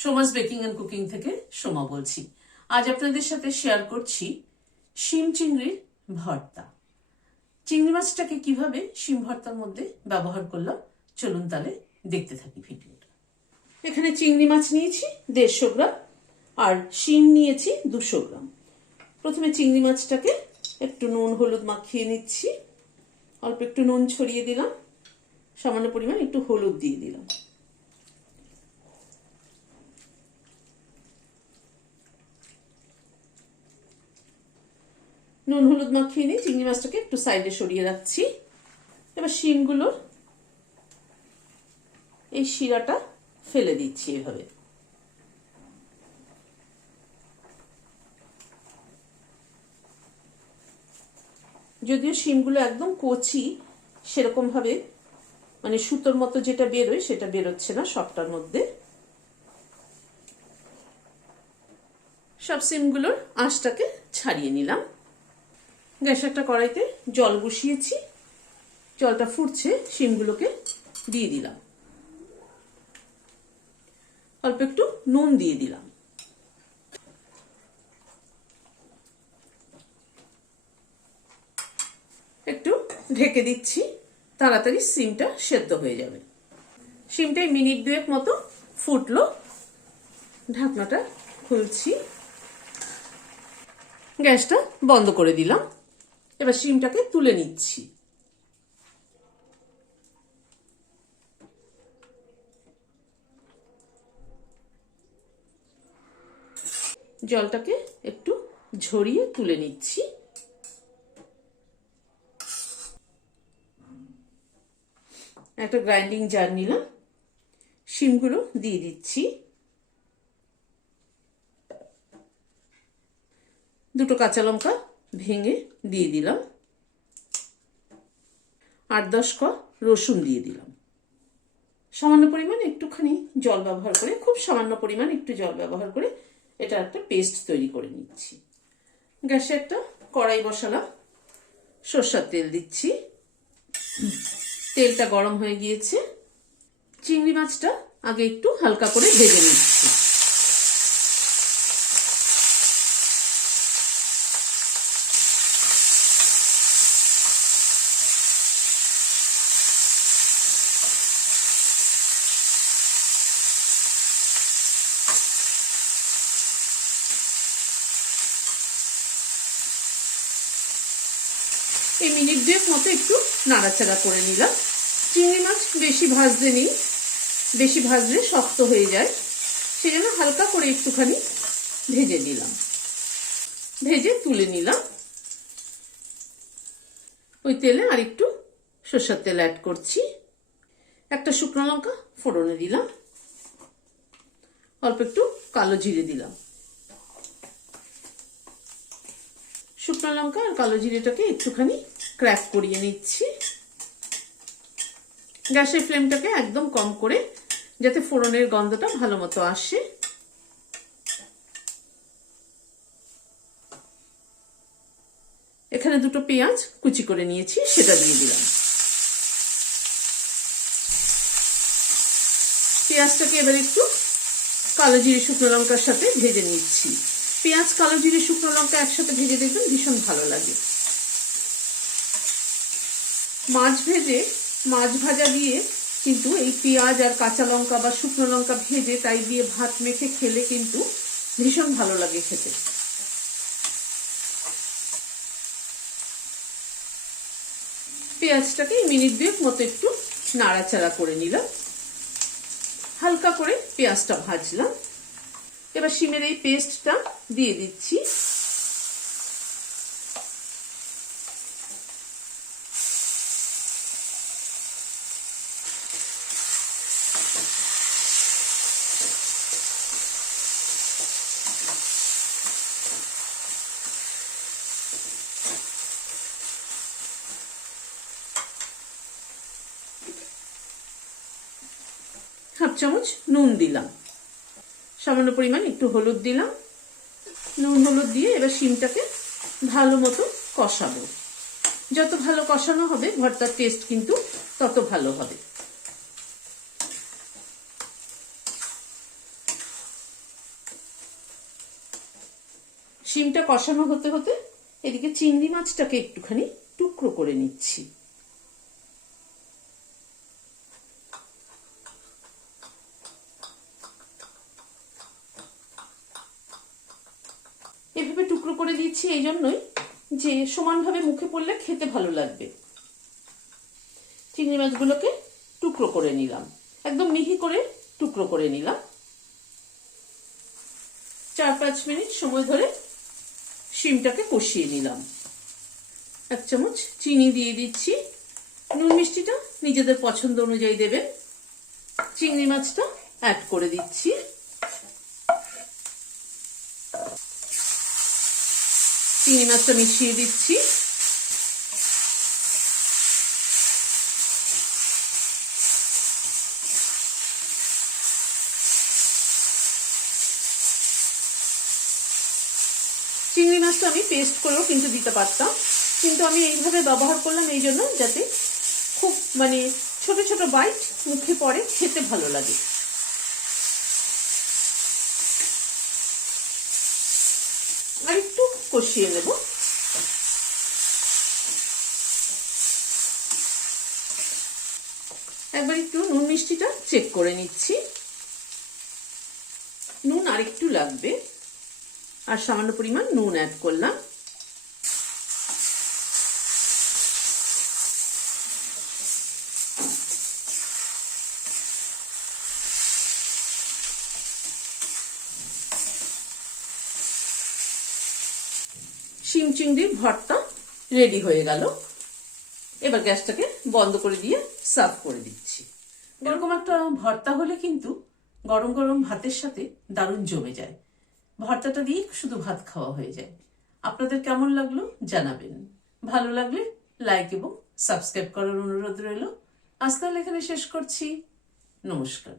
Soma's baking and cooking থেকে সোমা বলছি। আজ আপনাদের সাথে শেয়ার করছি শিম চিংড়ির ভর্তা। চিংড়ি মাছটাকে কিভাবে শিম ভর্তার মধ্যে ব্যবহার করলাম, চলুন তাহলে দেখতে থাকি ভিডিওটা। এখানে চিংড়ি মাছ নিয়েছি 150 গ্রাম আর শিম নিয়েছি 200 গ্রাম। প্রথমে চিংড়ি মাছটাকে একটু নুন হলুদ মাখিয়ে নিচ্ছি। অল্প একটু নুন ছড়িয়ে দিলাম, সামান্য পরিমাণ একটু হলুদ দিয়ে দিলাম। নুন হলুদ মাখিয়ে নিয়ে চিংড়ি মাছটাকে একটু সাইডে সরিয়ে রাখছি। এবার শিমগুলোর এই শিরাটা ফেলে দিচ্ছি এভাবে। যদিও শিমগুলো একদম কচি, সেরকম ভাবে মানে সুতোর মতো যেটা বেরোয় সেটা বেরোচ্ছে না সবটার মধ্যে। সব শিমগুলোর আঁশটাকে ছাড়িয়ে নিলাম। গ্যাসে একটা কড়াইতে জল বসিয়েছি, জলটা ফুটছে, শিমগুলোকে দিয়ে দিলাম। অল্প একটু নুন দিয়ে দিলাম। একটু ঢেকে দিচ্ছি, তাড়াতাড়ি শিমটা সেদ্ধ হয়ে যাবে। শিমটাই মিনিট 2 মতো ফুটলো, ঢাকনাটা খুলছি, গ্যাসটা বন্ধ করে দিলাম। এবার শিমটাকে তুলে নিচ্ছি। জলটাকে একটু ঝরিয়ে তুলে নিচ্ছি। একটা গ্রাইন্ডিং জার নিলাম, শিমগুলো দিয়ে দিচ্ছি। 2টো কাঁচা লঙ্কা ভেঙে দিয়ে দিলাম। 8-10 কোয়া রসুন দিয়ে দিলাম। সামান্য পরিমাণ একটুখানি জল ব্যবহার করে, খুব সামান্য পরিমাণ একটু জল ব্যবহার করে এটা একটা পেস্ট তৈরি করে নিচ্ছি। গ্যাসে একটা কড়াই বসালাম, সরষের তেল দিচ্ছি। তেলটা গরম হয়ে গিয়েছে। চিংড়ি মাছটা আগে একটু হালকা করে ভেজে নিচ্ছি। এই মিনিট 2 মতো একটু নাড়াচাড়া করে নিলাম। চিংড়ি মাছ বেশি ভাজতে নেই, বেশি ভাজলে শক্ত হয়ে যায়, সেজন্য হালকা করে একটুখানি ভেজে নিলাম। ভেজে তুলে নিলাম। ওই তেলে আর একটু সরষের তেল অ্যাড করছি। একটা শুকনো লঙ্কা ফোড়নে দিলাম, অল্প একটু কালো জিরে দিলাম। শুকনো লঙ্কা আর কালো জিরেটাকে একটুখানি ক্র্যাক করিয়ে নিচ্ছি। গ্যাসের ফ্লেমটাকে একদম কম করে, যাতে ফোড়নের গন্ধটা ভালো মতো আসে। এখানে 2টো পেঁয়াজ কুচি করে নিয়েছি, সেটা দিয়ে দিলাম। পেঁয়াজটাকে এবার একটু কালো জিরে শুকনো লঙ্কার সাথে ভেজে নিচ্ছি। পেঁয়াজ, কালো জিরে, শুকনো লঙ্কা একসাথে ভেজে দেখবেন ভীষণ ভালো লাগে। মাছ ভাজা দিয়ে কিন্তু এই পেঁয়াজ আর কাঁচা লঙ্কা বা শুকনো লঙ্কা ভেজে তাই দিয়ে ভাত মেখে খেলে কিন্তু ভীষণ ভালো লাগে খেতে। পেঁয়াজটাকে মিনিট 2 মতো একটু নাড়াচাড়া করে নিলাম। হালকা করে পেঁয়াজটা ভাজলাম। এবার শিমের এই পেস্টটা দিয়ে দিচ্ছি। হাফ চামচ নুন দিলাম, সামান্য পরিমাণ একটু হলুদ দিলাম। নুন হলুদ দিয়ে এবার শিমটাকে ভালো মতো কষাবো। যত ভালো কষানো হবে ভর্তার টেস্ট কিন্তু তত ভালো হবে। শিমটা কষানো হতে হতে এদিকে চিংড়ি মাছটাকে একটুখানি টুকরো করে নিচ্ছি। এভাবে টুকরো করে দিচ্ছি এই জন্যই যে সমানভাবে মুখে পড়লে খেতে ভালো লাগবে। চিংড়ি মাছগুলোকে টুকরো করে নিলাম, একদম মিহি করে টুকরো করে নিলাম। 4-5 মিনিট সময় ধরে শিমটাকে কষিয়ে নিলাম। 1 চামচ চিনি দিয়ে দিচ্ছি। নুন মিষ্টিটা নিজেদের পছন্দ অনুযায়ী দেবেন। চিংড়ি মাছটা অ্যাড করে দিচ্ছি। চিংড়ি মাছটা মিশিয়ে দিচ্ছি। চিংড়ি মাছটা আমি পেস্ট করেও কিন্তু দিতে পারতাম, কিন্তু আমি এইভাবে ব্যবহার করলাম এই জন্য যাতে খুব ছোট ছোট বাইট মুখে পড়ে, খেতে ভালো লাগে। আর একটু কষিয়ে নেব। একবার একটু নুন মিষ্টিটা চেক করে নিচ্ছি। নুন আর একটু লাগবে, আর সামান্য পরিমাণ নুন অ্যাড করলাম। শিম চিংড়ির ভর্তা রেডি হয়ে গেল। এবার গ্যাসটাকে বন্ধ করে দিয়ে সার্ভ করে দিচ্ছি। এরকম একটা ভর্তা হলে কিন্তু গরম গরম ভাতের সাথে দারুণ জমে যায়। ভর্তাটা দিয়ে শুধু ভাত খাওয়া হয়ে যায়। আপনাদের কেমন লাগলো জানাবেন। ভালো লাগলে লাইক এবং সাবস্ক্রাইব করার অনুরোধ রইল। আজ তাহলে এখানে শেষ করছি। নমস্কার।